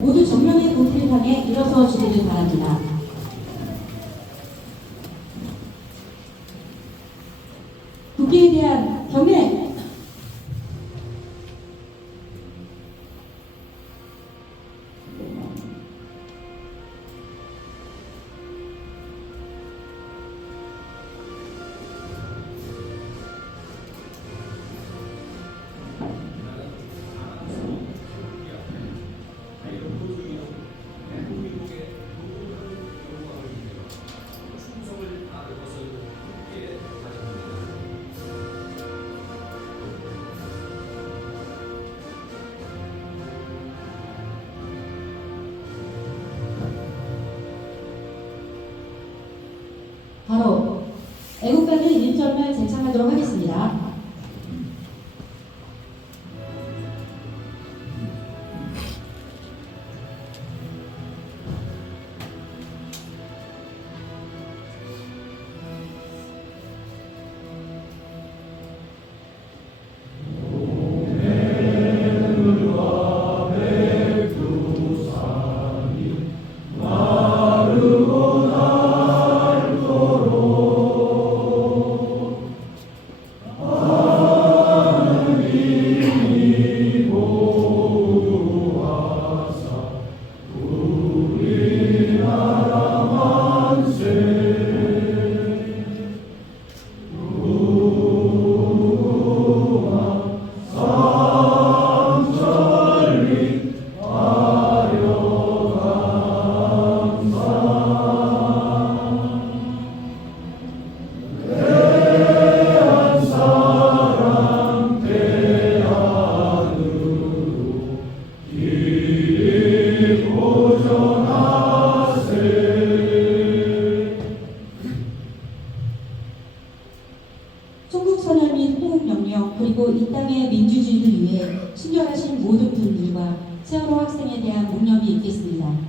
모두 정면의 도피를 향해 일어서 주기를 바랍니다. 국기에 대한 경례! 바로 애국가는 1절을 제창하도록 하겠습니다. 총국선언 및 호국명령 그리고 이 땅의 민주주의를 위해 순결하신 모든 분들과 세월호 학생에 대한 묵념이 있겠습니다.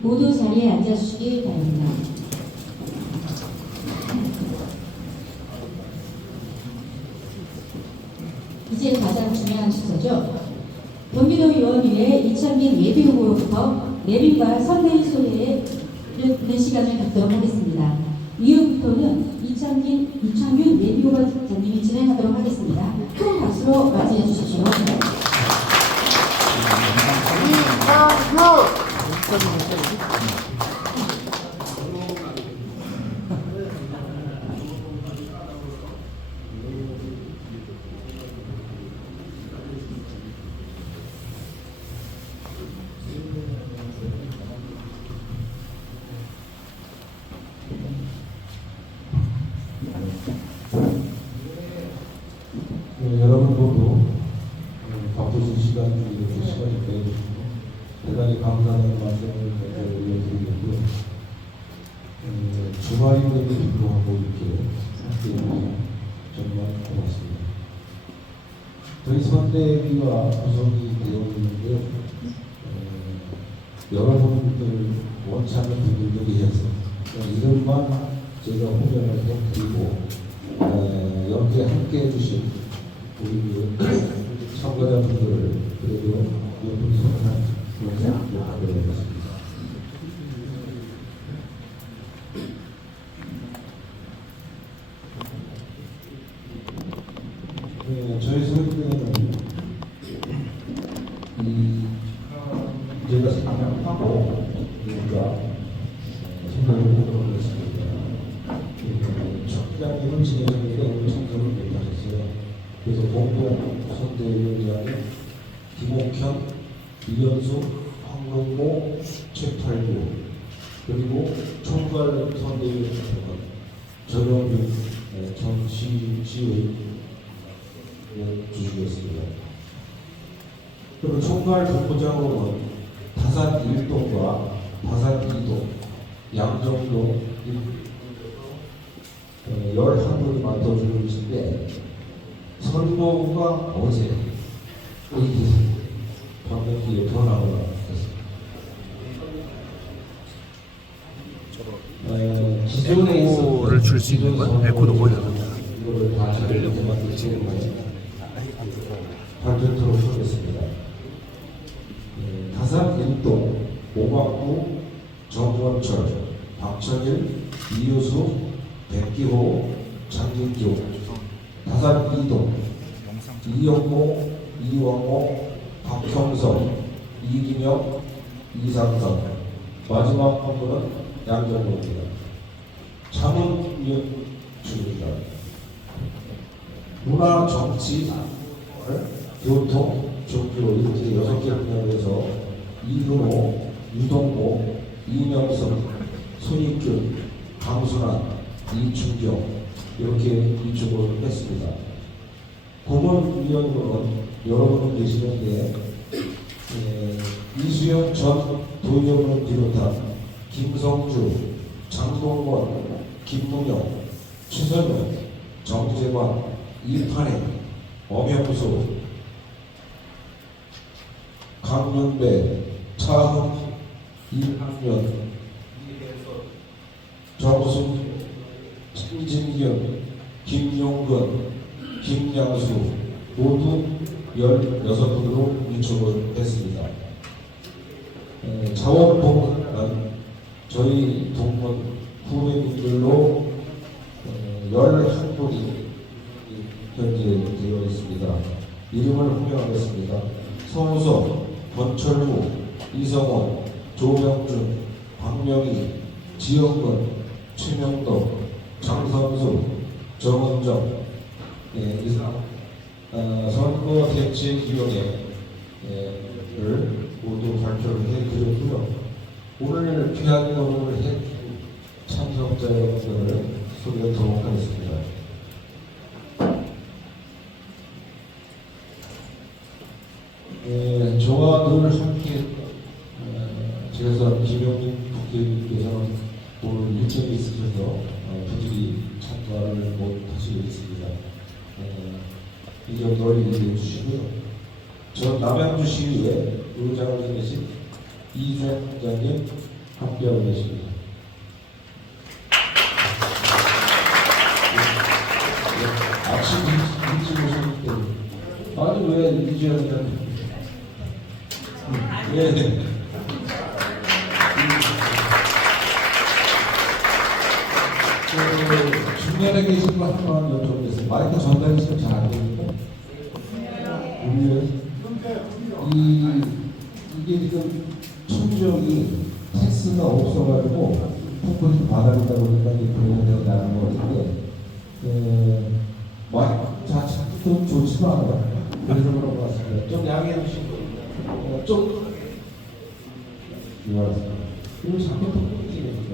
모두 자리에 앉아주시길 바랍니다. 이제 가장 중요한 순서죠. 경기도의원위회 이창민 예비후보로부터 내림과 선대위 소개를 듣는 시간을 갖도록 하겠습니다. 이후부터는 이창윤 예비후보장님이 진행하도록 하겠습니다. 큰 박수로 맞이해 주십시오. 여러분 모두 바쁘신 시간 중에 이렇게 시간을 내주시고 대단히 감사하는 말씀을 올려드리겠고요. 주말임에도 불구하고 이렇게 함께 해주셔서 정말 고맙습니다. 저희 선대위가 구성이 되어 있는데요. 여러분들 원치 않는 분들에 의해서 이들만 제가 호명을 해드리고 이렇게 함께 해주신 우리 참가자분들을 그래도 몇분 선한 그런 생각을 하게 되었습니다. 저희 소유권은 제가 생각하고 우리가 생각을 해보도록 하겠습니다. 척장님은 진행하는데 오늘 참석을 못하셨어요. 그래서 공동 선대위원장은 김옥현, 이현수, 황동모, 최팔구 그리고 총괄 선대위원장은 전영균 전 시의회 주시겠습니다. 그리고 총괄 본부장으로는 다산 1동과 다산 2동, 양정동 11분이 맡아주고 계신데 선거가 어제 방명기에 변화가 있었습니다. 기존에 에코를 줄 수 있는 건 에코도 보여요. 이거를 다 자르려고 만드시는 거예요. 발표토록 하겠습니다. 다산 1동 오박구 정원철 박천일 이효수 백기호 장진조 다산 2동 이영모 이왕호 박형성 이기혁 이상선 마지막 분은 양정모입니다. 자문위원 중입니다. 문화 정치 교통 종교 이렇게 6개 분야에서 이근호 유동모 이명섭 손익균 강순환 이춘경 이렇게 위촉을 했습니다. 고문위원으로는 여러분이 계시는데 이수영 전 도의원을 비롯한 김성주, 장동건, 김문영, 최선영, 정재관, 이판행, 엄영수, 강윤배, 차흥, 이학년, 정순, 신진경, 김용근, 김양수 모두 16분으로 위촉을 했습니다. 자원봉사는 저희 동문 후배님들로 11분이 현재 되어 있습니다. 이름을 호명하겠습니다. 서우석, 권철구, 이성원, 조명준, 박명희, 지영근, 최명덕, 장선수, 정은정 이상 선거 대책위원회를 모두 발표를 해드렸고요. 오늘 귀한 논의를 해준 참석자 여러분들을 소개하도록 하겠습니다. 저와 늘 함께 제가 김영민 국회의원께서는 오늘 일정이 있으셔서 부득이 참가를 못하시겠습니다. 이 정도를 얘기해 주시고요. 저 남양주시의회 의장을 지내신 이준 부장님 함께하고 계십니다. 아침 일찍 오셨기 때문에 아니 왜 이주연이라는 네. 중간에 계신 분 한번 여쭤보겠습니다. 마이크 전달이 지금 잘 안 됩니까? 이게 지금 천정이 패스가 없어가지고 폰이 바닥이다 보니까 이제 그런 나는 거 같은데 마이크 자체도 좋지가 않아요. 그래서 그런 것 같습니다. 좀 양해해 주시고 좀 이해하세요. 그리고 자꾸 또 끊기니까.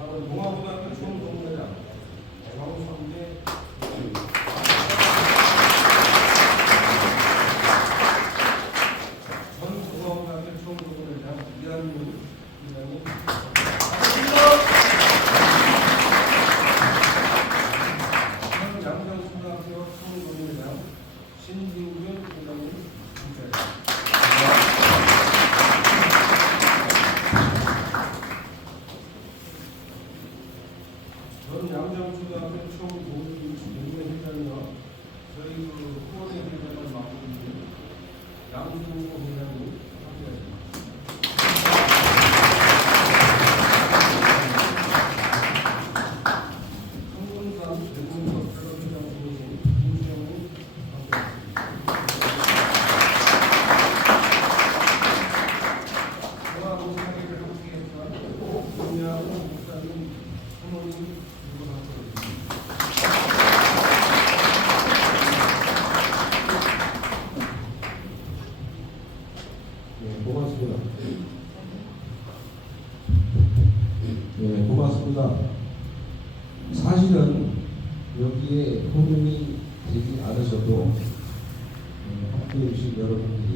동아고등학교 총동회장 정성재 전 동아고등학교 총동회장 이한민 위원장님 전 양정초등학교 총동회장 신진균 위원장님 감사합니다. 전 양정초등학교 총동회장이요. 저희 그 후원회 회장을 맡고 있는 양승호 회장님 함께하십니다. 성군산 대공법 회장 중이신 김정우 함께하십니다. 저하고 사회를 함께했던 김야호 목사님, 사모님 그리고 함께하십니다. 네, 고맙습니다. 네, 고맙습니다. 사실은 여기에 호명이 되지 않으셔도 함께해 주신 여러분들이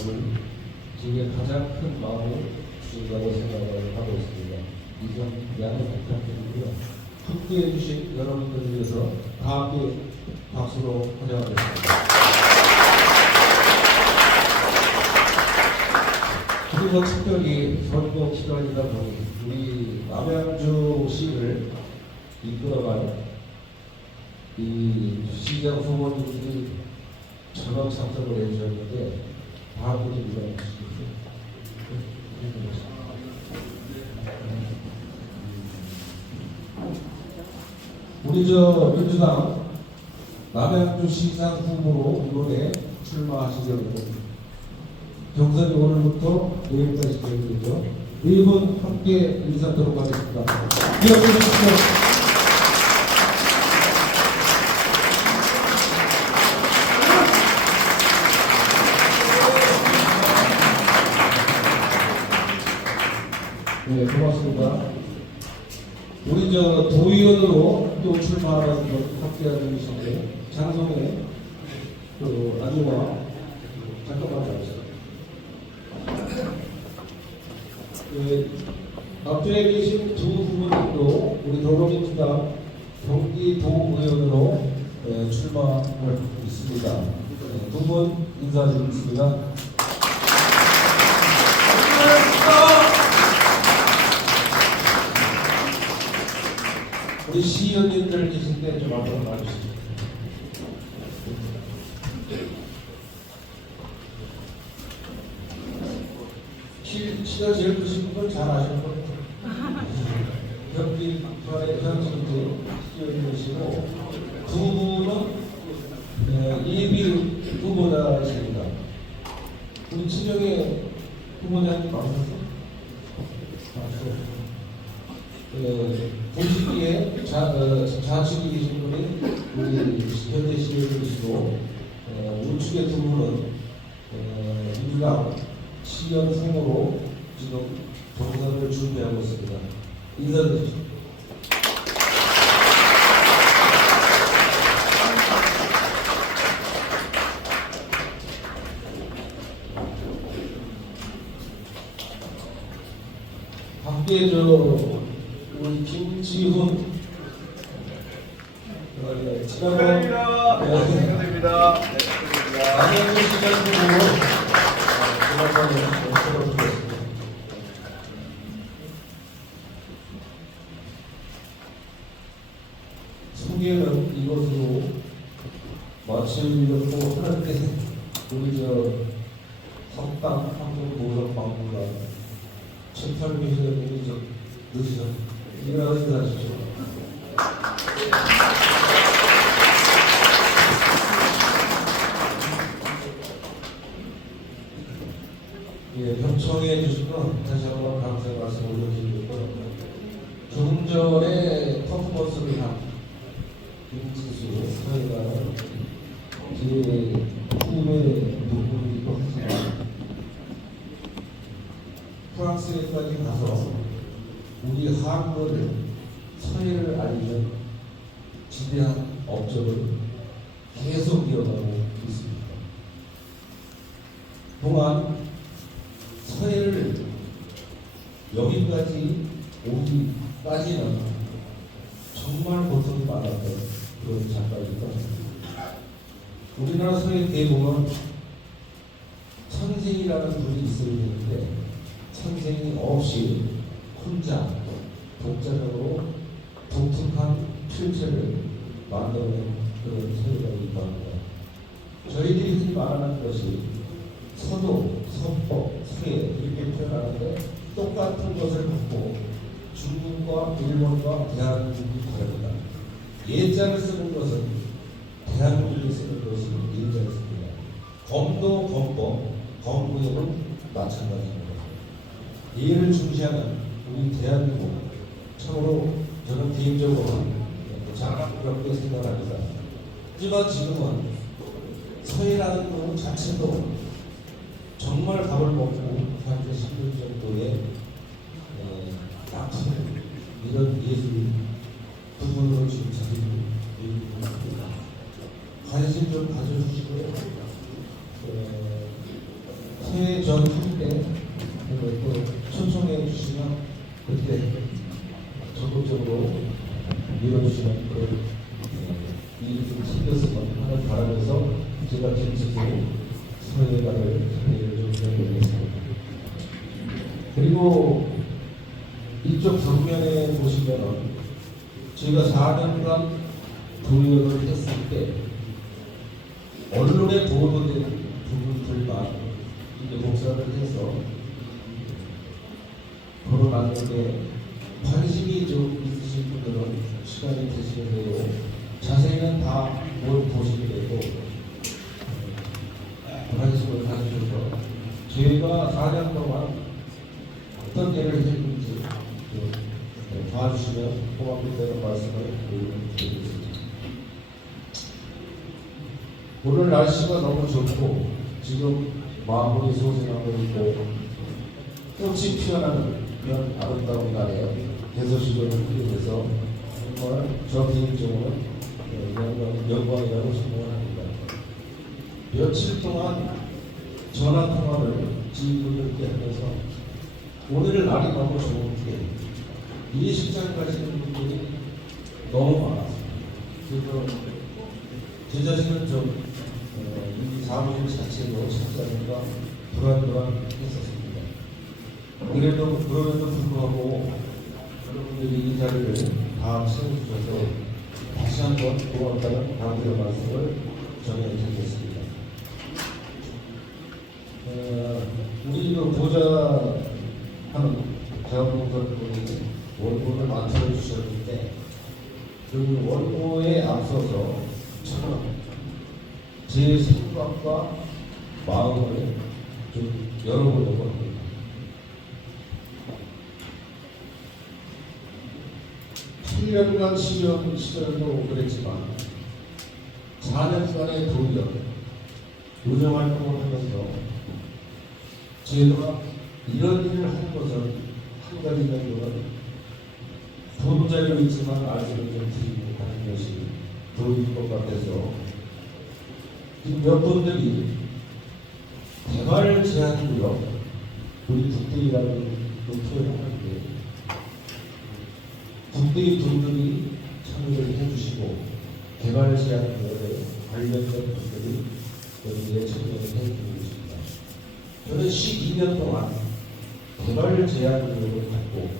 오늘 제게 가장 큰 마음을 주신다고 생각을 하고 있습니다. 이 점 양해 부탁드리고요. 함께해 주신 여러분들을 위해서 다 함께 박수로 환영하겠습니다. 그리고 특별히 선거 기간이다 보니 우리 남양주 시를 이끌어갈 이 시장 후보님들이 전원 참석을 해주셨는데 다음 분이 누가 있으시겠어요? 우리 저 민주당 남양주 시장 후보로 이번에 출마하시려고 경선이 오늘부터 내일까지 진행되죠. 네 분 함께 인사하도록 하겠습니다. 이어서 주십시오. 네, 고맙습니다. 우리 저 도의원으로 또 출마하는 분 함께하고 계신데 장성의 그 안유와 잠깐만 나오세요. 앞쪽에 계신 두 후보님도 우리 더불어민주당 경기도의원으로 출마할 있습니다. 두 분 인사드리겠습니다. 우리 시의원님들 계신데 좀 앞으로 나와주시죠. 키가 제일 크신 분 잘 아시는 분 경기 부활의 현실도 시의원이시고 두 분은 예비 후보자이십니다. 우리 친정의 후보자님 맞으세요? 보시기에 좌측에 계신 분이 우리 현대 시의원이시고 우측에 두 분은 민주당 시연 후보로 지금 경선을 준비하고 있습니다. 인사드리죠. 함께 우리 김지훈 지난번 축하드립니다. 안양시 시장님으로 지난번에 들어주셨습니다. 소개는 이것으로 마치려고 하는데 우리 석당 환경보호박물관 최탈미선님이 늦으셔 일어나서 하시죠. 예, 경청해 주시면 다시 한번 감사의 말씀 올려드리고요. 조금 전에 퍼포먼스를 한 김지수 사회가 제 꿈의 누구이기도 하지만 프랑스에까지 가서 우리 한국을 서해를 알리는 지대한 업적을 계속 이어가고 있습니다. 동안 서해를 여기까지 오기까지는 정말 고통이 많았던 그런 작가이기도 합니다. 우리나라 서해 대부분 천생이라는 분이 있어야 되는데 천생이 없이 혼자 독자적으로 독특한 필체를 만드는 그런 서해가 있다고 합니다. 저희들이 흔히 말하는 것이 서도, 서법, 서해 이렇게 표현하는데 똑같은 것을 갖고 중국과 일본과 대한민국이 다릅니다. 예자를 쓰는 것은 대한민국이 쓰는 것이 예자를 씁니다. 검도 검법, 검구역은 마찬가지입니다. 예를 중시하는 우리 대한민국 참으로 저는 개인적으로 자랑스럽게 생각합니다. 하지만 지금은 서해라는 것 자체도 정말 밥을 먹고 현재 10년 정도의 아픈 이런 예술 부분으로 지금 자기를 있습니다. 관심 좀 가져주시고요. 새해 전 한때 또 초청해 주시면 그때 적극적으로 밀어주시는 그런 일이 좀 생겼으면 하는 바람에서 제가 김치수로 서해가를 좀 해보겠습니다. 그리고 이쪽 정면에 보시면은 제가 4년간 도역을 했을 때 언론에 보도된 부분들만 이제 복사를 해서 걸어놨는데 관심이 좀 있으신 분들은 시간이 되시면 돼요. 자세히는 다 뭘 보시게 되고 관심을 가지셔서 제가 4년 동안 어떤 일을 했는지 봐주시면 고맙겠다는 말씀을 드리겠습니다. 오늘 날씨가 너무 좋고 지금 마무리 소진하고 있고 꽃이 피어나는 그런 아름다운 날에 대서시전을 하게 돼서 정말 저 개인적으로는 영광이라고 생각합니다. 며칠 동안 전화통화를 지인분들께 하면서 오늘 날이 너무 좋은데 예식장 가시는 분들이 너무 많았습니다. 그래서 제 자신은 좀 이 사무실 자체로 찾자니까 불안했었습니다. 그럼에도 불구하고 여러분들이 이 자리를 다 채워주셔서 다시 한번 고맙다는 감사의 말씀을 전해드리겠습니다. 우리 보좌하는 자원봉사분이 원고를 만들어 주셨는데 그 원고에 앞서서 저는 제 생각과 마음을 좀 열어보려고 합니다. (7년간) 시절도 그랬지만 4년간의 도의역 요정활동을 하면서 제가 이런 일을 한 것은 한 가지 정도는 보도자료 있지만 아직은 좀 드리고 하는 것이 도의일 것 같아서 지금 몇 분들이 대발 제한구역 우리 국대이라는 표현을 하는데 국대의 분들이 참여를 해주시고 개발 제한구역의 관련된 분들이 여기에 참여를 해주고 있습니다. 저는 12년 동안 개발 제한구역을 갖고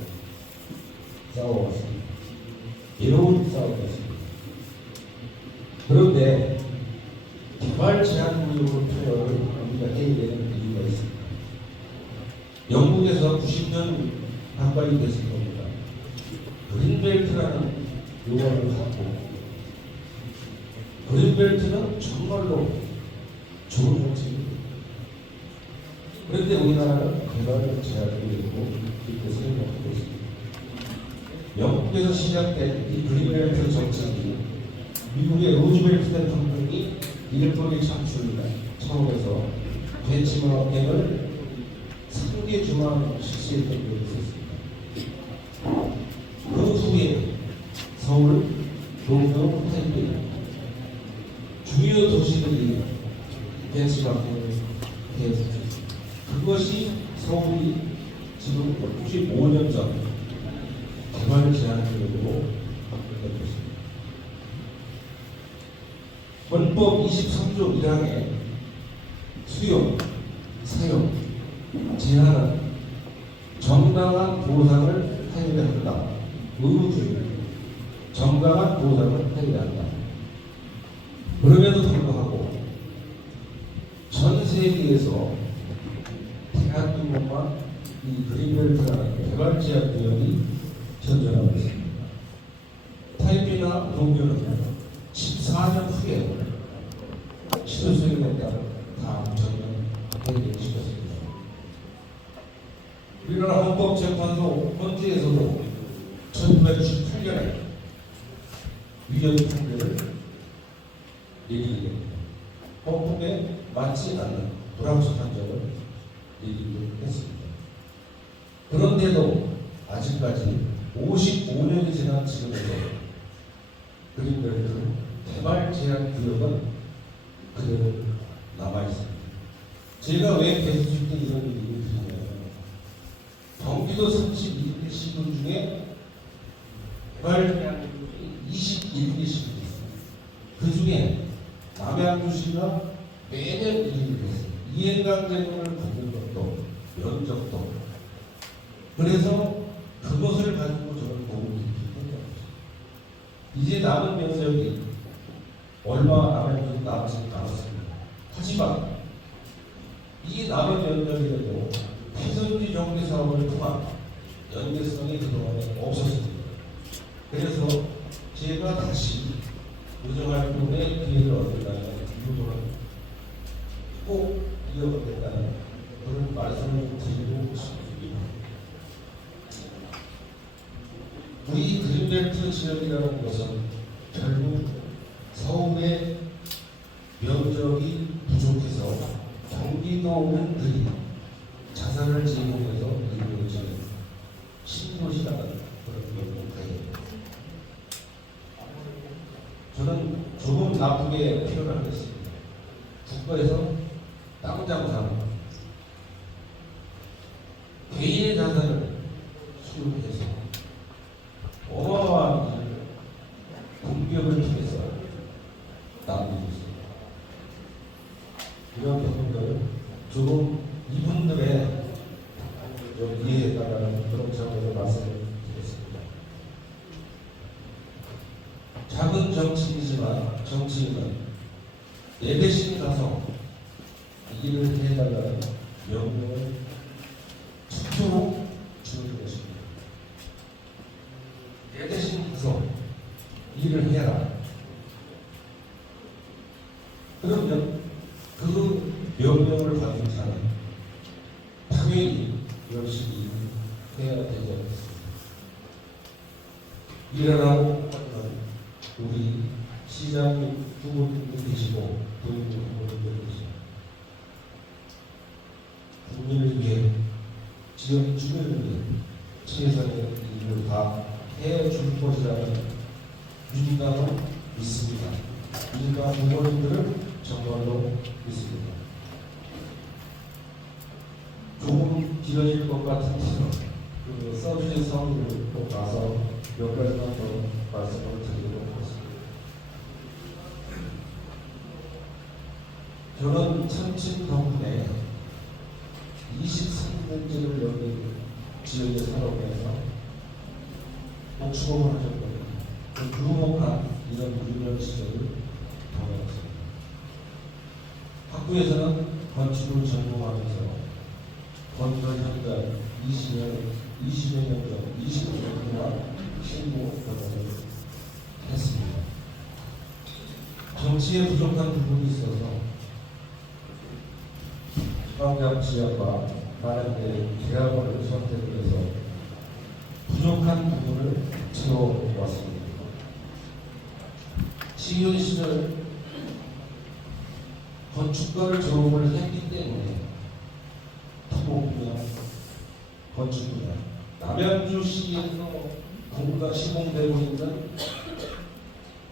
싸워왔습니다. 외로운 싸움이었습니다. 그런데 개발 제한구역을 표현을 우리가 해야 되는 이유가 있습니다. 영국에서 90년 가까이 됐을 겁니다. 그린벨트라는 용어를 갖고 그린벨트는 정말로 좋은 정책입니다. 그런데 우리나라는 개발을 제한구역으로 이렇게 생각하고 있습니다. 영국에서 시작된 이 그린벨트 정책이 미국의 루즈벨트 대통령이 일본의 창출 차원에서 벤치마킹을 3개 주만 실시했던 적이 있었습니다. 그 후에 서울, 동경, 타이베이 주요 도시들이 벤치마킹을 했습니다. 그것이 서울이 지금 95년 전 개발 제한구역으로 바뀌었던 것입니다. 헌법 23조 1항에 수용, 사용, 제한은 정당한 보상을 하여야 한다. 의무주의, 정당한 보상을 하여야 한다. 그럼에도 불구하고 전 세계에서 대한민국만 이 그린벨트라는 개발 제한 구역이 현존하고 있습니다. 타이피나 동교는 14년 후에 실효성이 된다고 다 정리해주셨습니다. 우리나라 헌법재판소 헌재에서도 1998년에 위헌 판결을 내리게 됩니다. 헌법에 맞지 않는 불합치 판결을 내리기도 했습니다. 그런데도 아직까지 55년이 지난 지금에도 그린벨트 개발 제한 구역은 그대로 남아있습니다. 제가 왜 계속 이런 얘기를 드리냐면 경기도 32개 시군 중에 개발 제한 구역이 21개 시군이 있습니다. 그 중에 남양주시가 매년 일을 했습니다. 이행강제권을 받는 것도 면적도 그래서 그것을 가지고 저는 도움을 드리는 겁니다. 이제 남은 면적이 얼마 남지 않았습니다. 하지만 이 남은 면적에도 회전지 정비 사업을 통한 연계성이 그동안에 없었습니다. 그래서 제가 다시 의정활동의 기회를 얻는다면 유도를 꼭 이어가겠다는 그런 말씀을 드리고 싶습니다. 우리 그린벨트 지역이라는 것은 결국 서울의 면적이 부족해서 경기도민들이 자산을 제공해서 이루어지는 신도시라는 그런 명목하에 저는 조금 나쁘게 표현하겠습니다. 국가에서 땅 장사는 개인의 자산을 수용해서 어마어마한 공격을 통해서 남기고 있습니다. 이런 부분들 조금 이분들의 좀 이해해달라는 그런 점에서 말씀을 드렸습니다. 작은 정치이지만 정치인은 내 대신 가서 이 일을 해달라는 명령을 투표로 주는 것입니다. 내 대신 가서 일을 해라. 그러면 그 명령을 받은 자는 당연히 열심히 해야 되지 않겠습니까? 일하라고 하는 우리 시장님 부모님도 계시고 도민들 부모님도 계시고 국민을 위해 지역 주민을 위해 최선의 일을 다 해줄 것이라는 민감은 믿습니다. 민감 부모님들은 정말로 믿습니다. 조금 길어질 것 같은 그 서비스 성의를 또 가서 몇 가지만 더 말씀을 드리도록 하겠습니다. 저는 참친 덕분에 23년째를 여기 지역에 살아오면서 목축업을 하셨거든요. 그 불목한 이런 유년 시절을 경험했습니다. 학부에서는 건축을 전공하면서 건설 현장 20여 년 전, 20년 동안 실무 경험을 했습니다. 정치에 부족한 부분이 있어서 지방대학 지역과 나름대로 대학원을 선택을 해서 부족한 부분을 채워왔습니다. 시의원 시절 건축과를 졸업을 했기 때문에 토목 분야, 건축 분야, 남양주시에서 공가 시공되고 있는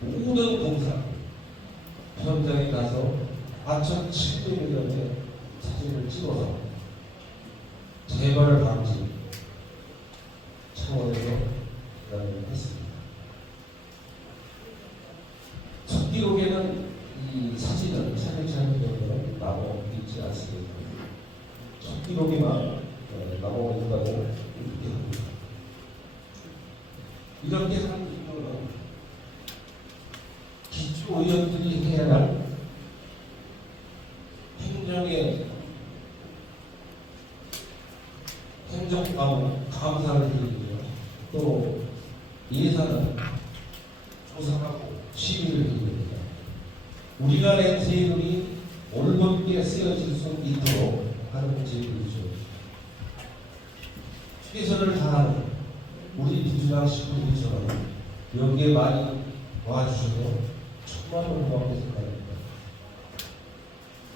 모든 공사 현장에 가서 4,700여 년의 사진을 찍어서 재발 방지 차원에서 했습니다. 첫 기록에는 이 사진은 촬영장에는 나무 있지 않습니다. 첫 기록에만 나무가 있다고 이렇게 합니다. 이렇게 하는 이유는 기초의원들이 해야 할 행정 감사를 드리고요. 또 예산을 조사하고 시위를 해야 됩니다. 우리나라의 세금이 올곧게 쓰여질 수 있도록 하는 제도이죠. 최선을 다하는 우리 민주당 식구들처럼 여기에 많이 와주셔서 정말로 고맙게 생각합니다.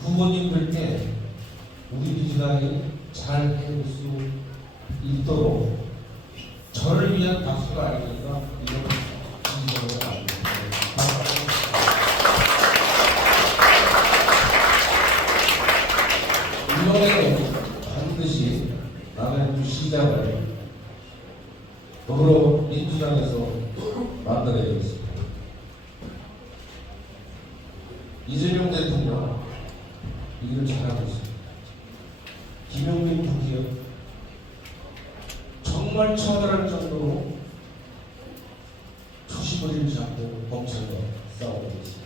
부모님들께 우리 민주당이 잘 해볼 수 있도록 저를 위한 박수가 아니니까 이런 진정을 아닙니다. 이번에 반드시 남양주 시장을 더불어 민주당에서 만들어야겠습니다. 이재명 대통령 일을 잘하고 있습니다. 김용민 부기업 정말 처절할 정도로 초심을 잡고 검찰과 싸우고 있습니다.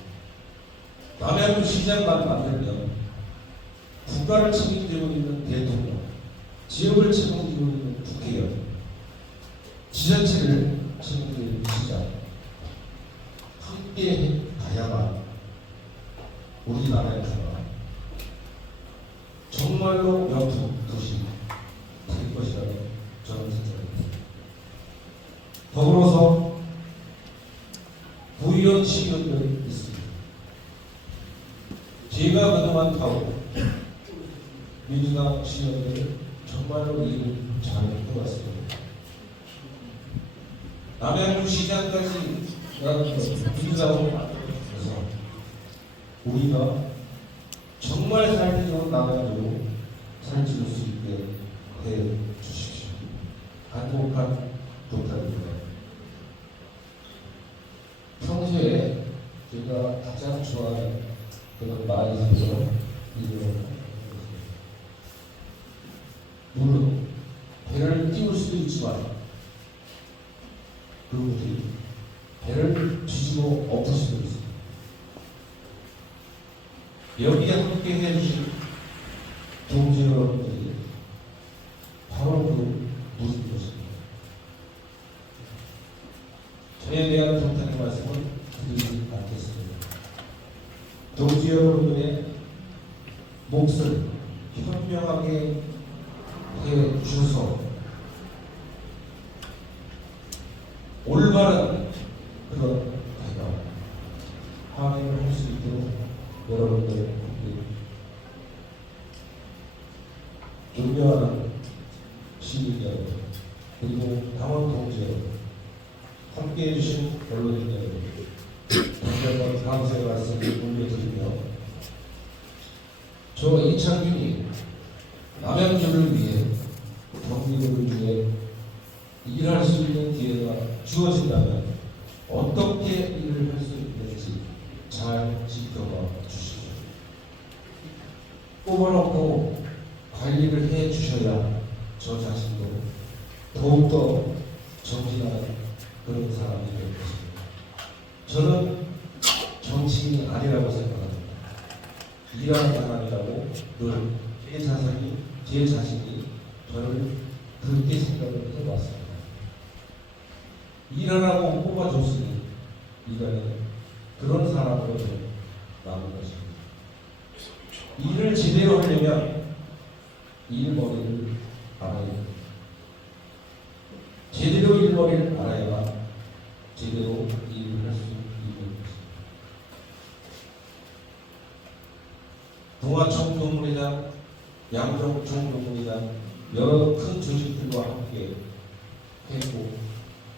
남양주 시장만 만들면 국가를 책임지고 있는 대통령, 지역을 책임지고 있는 국회의원, 지자체를 책임지고 있는 시장 함께 가야만 우리나라에서 정말로 명품 도시 될 것이라고 저는 생각합니다. 더불어서 부의원 시의원들이 있습니다. 제가 그동안 봐오고 민주당 시의원들을 정말로 일을 잘 해왔습니다. 남양주 시장까지 민주당으로 만들어서 우리가 정말 살기 좋은 남양주로 살지을 수 있게 해주십시오. 간곡한 부탁입니다. 평소에 제가 가장 좋아하는 그런 말이 있어서 물론 배를 띄울 수도 있지만 그분들이 배를 뒤집어 엎을 수도 있습니다. 여기에 함께 해주신 동지 여러분들이 바로 그 무슨 것입니다. 저에 대한 부탁의 말씀을 드리지 않겠습니다. 동지 여러분들의 몫을 현명하게 해주셔서 올바른 그런 대화, 항의를 할 수 있도록 여러분들 존경하는 시민 여러분, 그리고 당원 동지 여러분, 함께해 주신 언론인 여러분, 다시 한번 감사의 말씀을 올려드리며, 저 이창균이 남양주를 위해, 경기도를 위해 일할 수 있는 기회가 주어진다면 어떻게 일을 할 수 있는지 잘 지켜봐 주십시오. 뽑아놓고 관리를 해 주셔야 저 자신도 더욱더 정진한 그런 사람이 될 것입니다. 저는 정치인이 아니라고 생각합니다. 일하는 사람이라고 늘 제 자신이 저를 그렇게 생각을 해왔습니다. 일하라고 뽑아줬으니 이거는 그런 사람으로 남은 것입니다. 일을 제대로 하려면 일머리를 알아야 됩니다. 제대로 일머리를 알아야 제대로 일을 할 수 있는 것입니다. 동아청 동문회장, 양정총 동문회장 여러 큰 조직들과 함께 했고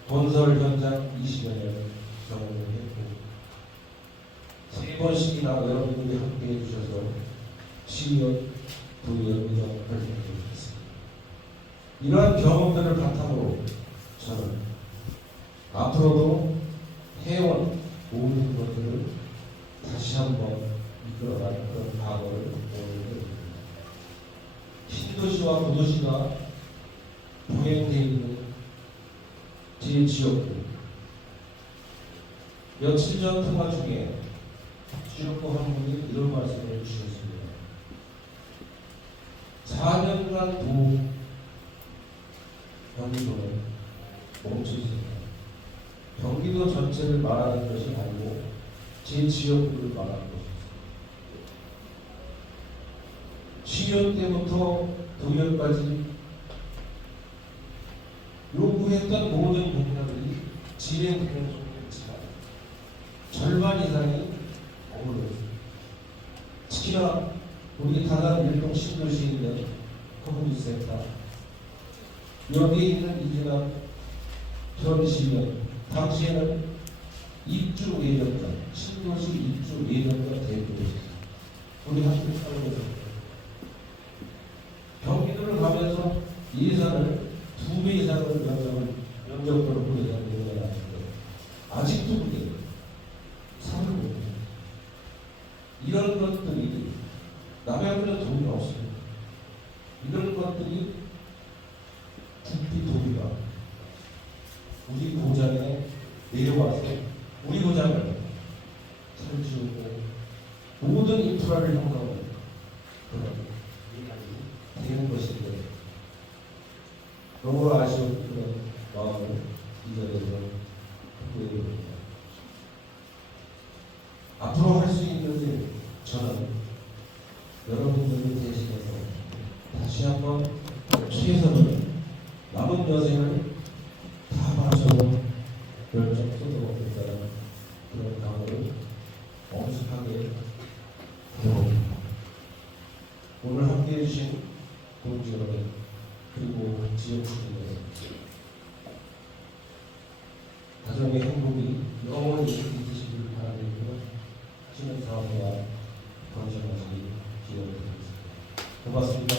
건설 현장 20여 년 경험을 했고 3번씩이나 여러분들이 함께 해주셔서 시의원, 도의원, 의정 활동을 했습니다. 이러한 경험들을 바탕으로 저는 앞으로도 해온 모든 것들을 다시 한번 이끌어갈 그런 과거를 보여드립니다. 신도시와 구도시가 병행되어 있는 제 지역구 며칠 전 통화 중에 지역구 한 분이 이런 말씀을 주셨습니다. 4년간 경기도는 멈춰 있습니다. 경기도 전체를 말하는 것이 아니고 제 지역구를 말하는 것입니다. 시연 때부터 도연까지 요구했던 모든 공약들이 진행되는 속도가 절반 이상이 머물렀습니다. 특히나 우리 다산 일동 신도시에 있는 커뮤니티 센터 여기에 있는 이진환 전 시의원 당시에는 입주 예정자 신도시 입주 예정자 대표였습니다. 우리 학교 살고 경기도를 가면서 예산을 2배 이상을 면적으로 보내자는 얘기가 나왔는데 아직도 그게 사를 못해요. 이런 것들이 남해안에는 돈이 없습니다. 이런 것들이 국비 도비가 우리 고장에 내려와서 우리 고장을 설치하고 모든 인프라를 형성하는 그런 되는 것인데 너무 아쉬운 그런 마음을 이 자리에서 보여드립니다. 앞으로 할 수 있는 일 저는 여러분들을 대신해서 다시 한번 최선을 남은 여생을 다 바쳐서 열정 쏟아먹겠다는 그런 각오를 엄숙하게 해봅니다. 오늘 함께해 주신 동지 여러분 그리고 지역 주민들 가정의 행복이 영원히 있으시길 바라며 하시는 사업과 건강하시기 기원드리겠습니다. 고맙습니다.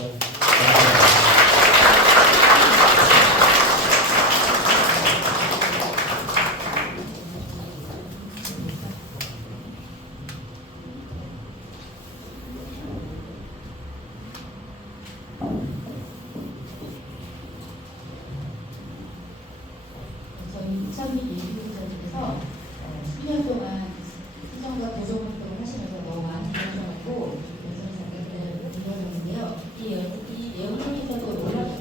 저희 이창민 예술교사님께서 10년 동안 시정과 보존 활동을 하시면서 너무 많이 배우셔가지고 연설 작가들을 불러줬는데요. 이 내용 중에서도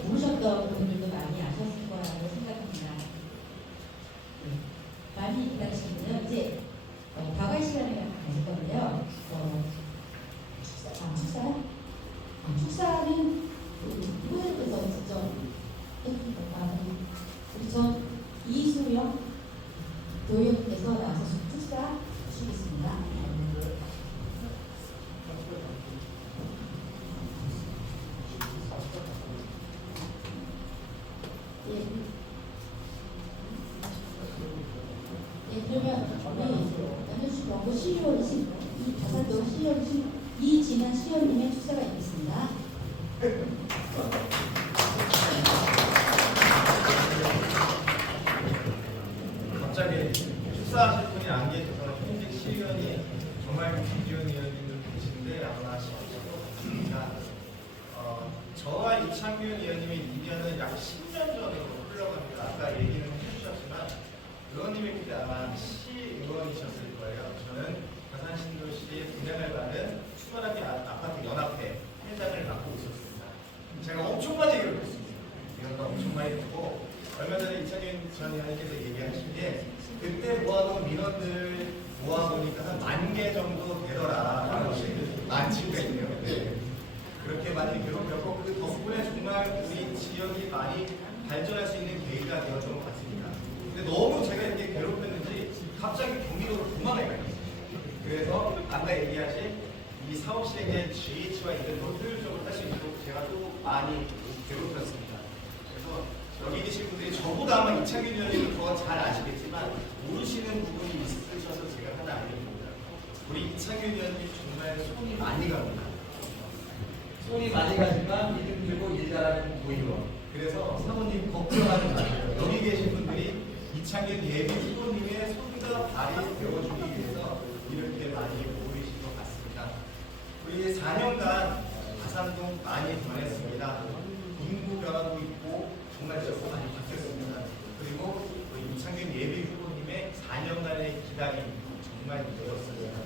모르셨던 분들도 많이 아셨을 거라고 생각합니다. 많이 기다리시면요. 이제 과거의 시간을 가질 건데요. 축사요? 축사는 후배님께서 직접 우리 전 이수영 교육께서 나와서 축사 주시겠습니다. 그러면 우리 연주시 원고 시의원이신 이 다산동 시의원이신 이진환 시의원님의 축사가 있겠습니다. 갑자기 축사하실 분이 안 계셔서 현직 시의원이 정말 김기현 의원님들 계신데 아마 같습니다. 저와 이창균 의원님의 인연은 약 10년 전으로 흘러갑니다. 아까 얘기는 해주셨지만 의원님이 그때 아마 시의원이셨을 거예요. 저는 가산신도시의 분양을 받은 수원학교 아파트 연합회 회장을 맡고 있었습니다. 제가 엄청 많이 얘기를 했습니다. 이런 엄청 많이 듣고 얼마 전에 이창균 전 의원님께서 얘기하신 게 그때 모아놓은 민원들 모아보니까 한 10,000개 정도 되더라. 많지가 있네요. 네. 그렇게 많이 괴롭혔고 그 덕분에 정말 우리 지역이 많이 발전할 수 있는 계기가 되었던 것 같습니다. 근데 너무 제가 이렇게 괴롭혔는지 갑자기 경기도로 도망을 가요. 그래서 아까 얘기하신 이 사업 시행에 GH와 이런 걸 효율적으로 할 수 있도록 제가 또 많이 괴롭혔습니다. 그래서 여기 계신 분들이 저보다 아마 이창균 의원님은 더 잘 아시겠지만 모르시는 부분이 있으셔서 제가 하나 알려드립니다. 우리 이창균 의원님 정말 손이 많이 갑니다. 손이 많이 가지만 이름 들고 일 잘하는 고위원. 그래서 사모님 걱정하지 마세요. 여기 계신 분들이 이창균 예비 후보님의 손과 발이 되어주기 위해서 이렇게 많이 보이신 것 같습니다. 우리 4년간 가산동 많이 변했습니다. 인구 변화도 있고 정말 지역도 많이 바뀌었습니다. 그리고 우리 이창균 예비 후보님의 4년간의 기다림 정말 되었습니다.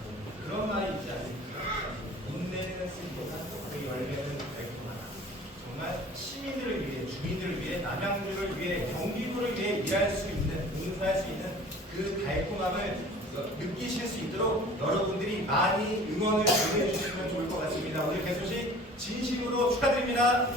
그런 말이 있지 않습니까? 인내는 쓰기보다 그 열매는 달콤하다. 정말 시민들을 위해, 주민들을 위해, 남양주를 위해, 경기도를 위해 일할 수 있는, 봉사할 수 있는 그 달콤함을 느끼실 수 있도록 여러분들이 많이 응원을 보내주시면 좋을 것 같습니다. 오늘 개소식 진심으로 축하드립니다.